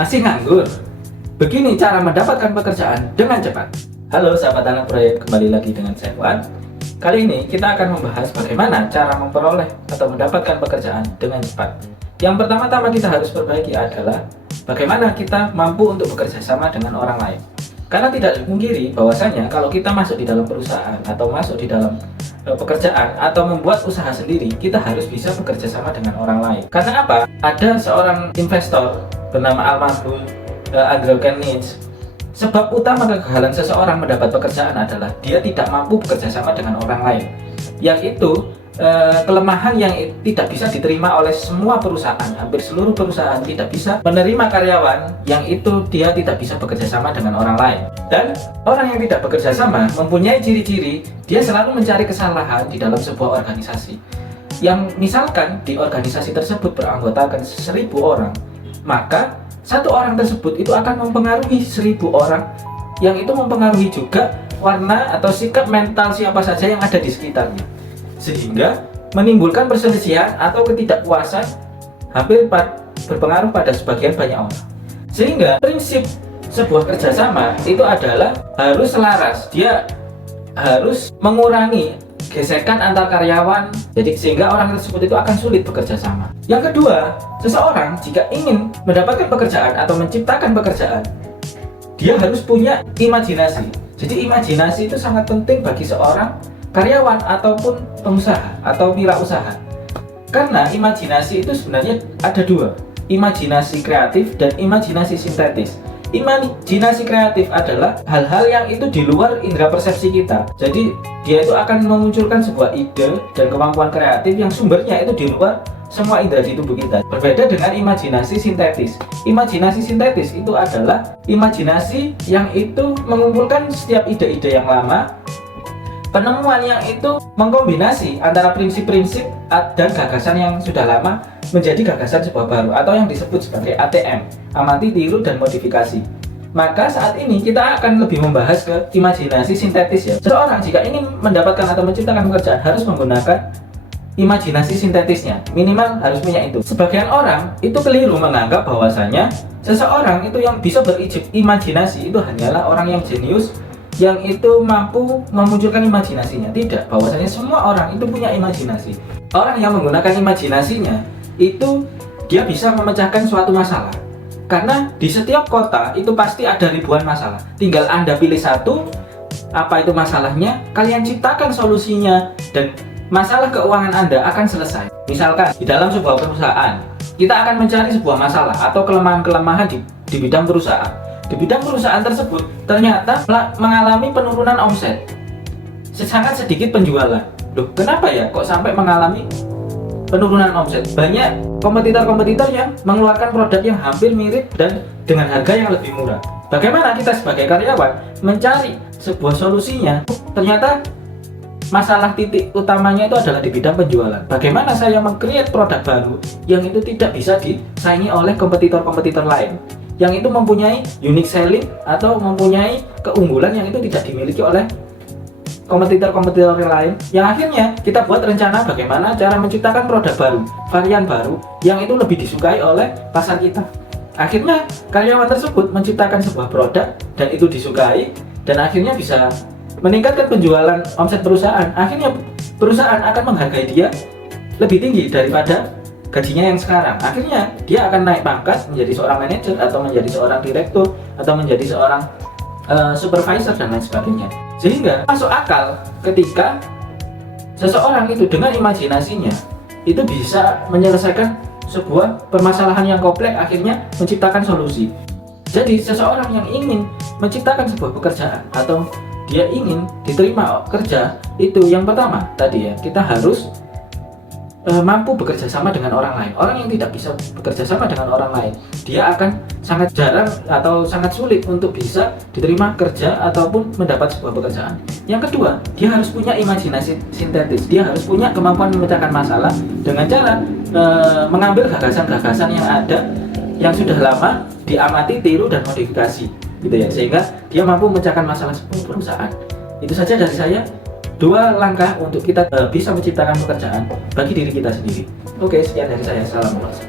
Masih nganggur? Begini cara mendapatkan pekerjaan dengan cepat. Halo sahabat anak proyek, kembali lagi dengan saya Fuad. Kali ini kita akan membahas bagaimana cara memperoleh atau mendapatkan pekerjaan dengan cepat. Yang pertama-tama kita harus perbaiki adalah bagaimana kita mampu untuk bekerja sama dengan orang lain. Karena tidak dipungkiri bahwasanya kalau kita masuk di dalam perusahaan atau masuk di dalam pekerjaan atau membuat usaha sendiri, kita harus bisa bekerja sama dengan orang lain. Karena apa? Ada seorang investor bernama almarhum Andrew Carnegie. Sebab utama kegagalan seseorang mendapat pekerjaan adalah dia tidak mampu bekerja sama dengan orang lain. Yang itu kelemahan yang tidak bisa diterima oleh semua perusahaan. Hampir seluruh perusahaan tidak bisa menerima karyawan yang itu dia tidak bisa bekerja sama dengan orang lain. Dan orang yang tidak bekerja sama mempunyai ciri-ciri dia selalu mencari kesalahan di dalam sebuah organisasi. Yang misalkan di organisasi tersebut beranggotakan 1000 orang, maka satu orang tersebut itu akan mempengaruhi 1000 orang, yang itu mempengaruhi juga warna atau sikap mental siapa saja yang ada di sekitarnya, sehingga menimbulkan perselisihan atau ketidakpuasan hampir berpengaruh pada sebagian banyak orang. Sehingga prinsip sebuah kerjasama itu adalah harus selaras, dia harus mengurangi gesekan antar karyawan, jadi sehingga orang tersebut itu akan sulit bekerja sama. Yang kedua, seseorang jika ingin mendapatkan pekerjaan atau menciptakan pekerjaan, dia harus punya imajinasi. Jadi imajinasi itu sangat penting bagi seorang karyawan ataupun pengusaha atau wirausaha. Karena imajinasi itu sebenarnya ada dua, imajinasi kreatif dan imajinasi sintetis. Imajinasi kreatif adalah hal-hal yang itu di luar indera persepsi kita. Jadi dia itu akan memunculkan sebuah ide dan kemampuan kreatif yang sumbernya itu di luar semua indera di tubuh kita. Berbeda dengan imajinasi sintetis. Imajinasi sintetis itu adalah imajinasi yang itu mengumpulkan setiap ide-ide yang lama, penemuan yang itu mengkombinasi antara prinsip-prinsip dan gagasan yang sudah lama menjadi gagasan sebuah baru atau yang disebut sebagai ATM, amati, tiru, dan modifikasi. Maka saat ini kita akan lebih membahas ke imajinasi sintetis ya. Seseorang jika ingin mendapatkan atau menciptakan pekerjaan harus menggunakan imajinasi sintetisnya, minimal harus punya itu. Sebagian orang itu keliru menganggap bahwasanya seseorang itu yang bisa berimajinasi itu hanyalah orang yang jenius, yang itu mampu memunculkan imajinasinya. Tidak, bahwasanya semua orang itu punya imajinasi. Orang yang menggunakan imajinasinya itu dia bisa memecahkan suatu masalah. Karena di setiap kota itu pasti ada ribuan masalah. Tinggal Anda pilih satu, apa itu masalahnya, kalian ciptakan solusinya, dan masalah keuangan Anda akan selesai. Misalkan di dalam sebuah perusahaan, kita akan mencari sebuah masalah atau kelemahan-kelemahan di bidang perusahaan. Di bidang perusahaan tersebut ternyata mengalami penurunan omset, sangat sedikit penjualan. Loh, kenapa ya kok sampai mengalami penurunan omset? Banyak kompetitor-kompetitor yang mengeluarkan produk yang hampir mirip dan dengan harga yang lebih murah. Bagaimana kita sebagai karyawan mencari sebuah solusinya? Ternyata masalah titik utamanya itu adalah di bidang penjualan. Bagaimana saya meng-create produk baru yang itu tidak bisa disaingi oleh kompetitor-kompetitor lain, yang itu mempunyai unique selling atau mempunyai keunggulan yang itu tidak dimiliki oleh kompetitor-kompetitor lain, yang akhirnya kita buat rencana bagaimana cara menciptakan produk baru, varian baru yang itu lebih disukai oleh pasar kita. Akhirnya karyawan tersebut menciptakan sebuah produk dan itu disukai, dan akhirnya bisa meningkatkan penjualan omset perusahaan. Akhirnya perusahaan akan menghargai dia lebih tinggi daripada gajinya yang sekarang. Akhirnya dia akan naik pangkat menjadi seorang manajer atau menjadi seorang direktur atau menjadi seorang supervisor dan lain sebagainya. Sehingga masuk akal ketika seseorang itu dengan imajinasinya itu bisa menyelesaikan sebuah permasalahan yang kompleks, akhirnya menciptakan solusi. Jadi seseorang yang ingin menciptakan sebuah pekerjaan atau dia ingin diterima kerja, itu yang pertama tadi ya, kita harus mampu bekerja sama dengan orang lain. Orang yang tidak bisa bekerja sama dengan orang lain, dia akan sangat jarang atau sangat sulit untuk bisa diterima kerja ataupun mendapat sebuah pekerjaan. Yang kedua, dia harus punya imajinasi sintetis. Dia harus punya kemampuan memecahkan masalah dengan cara mengambil gagasan-gagasan yang ada, yang sudah lama, diamati, tiru, dan modifikasi, gitu ya, sehingga dia mampu memecahkan masalah sebuah perusahaan. Itu saja dari saya. 2 langkah untuk kita bisa menciptakan pekerjaan bagi diri kita sendiri. Oke, sekian dari saya. Salam luas.